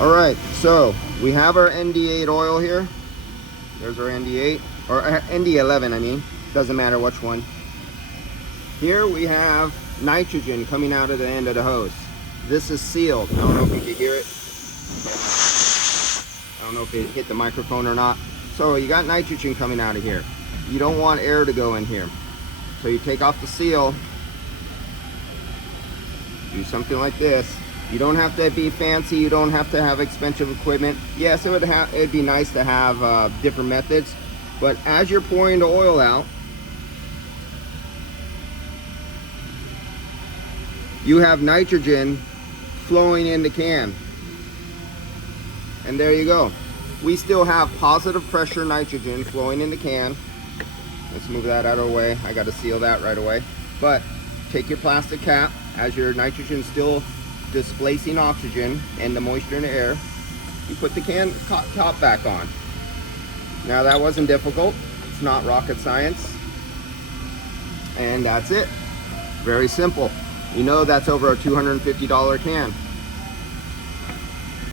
All right, so we have our ND8 oil here. There's our ND8, or ND-11, I mean. Doesn't matter which one. Here we have nitrogen coming out of the end of the hose. This is sealed. I don't know if you can hear it. I don't know if it hit the microphone or not. So you got nitrogen coming out of here. You don't want air to go in here. So you take off the seal. Do something like this. You don't have to be fancy. You don't have to have expensive equipment. Yes, it'd be nice to have different methods. But as you're pouring the oil out, you have nitrogen flowing in the can. And there you go. We still have positive pressure nitrogen flowing in the can. Let's move that out of the way. I got to seal that right away. But take your plastic cap as your nitrogen still displacing oxygen and the moisture in the air. You put the can top back on. Now that wasn't difficult. It's not rocket science. And that's it. Very simple. You know that's over a $250 can.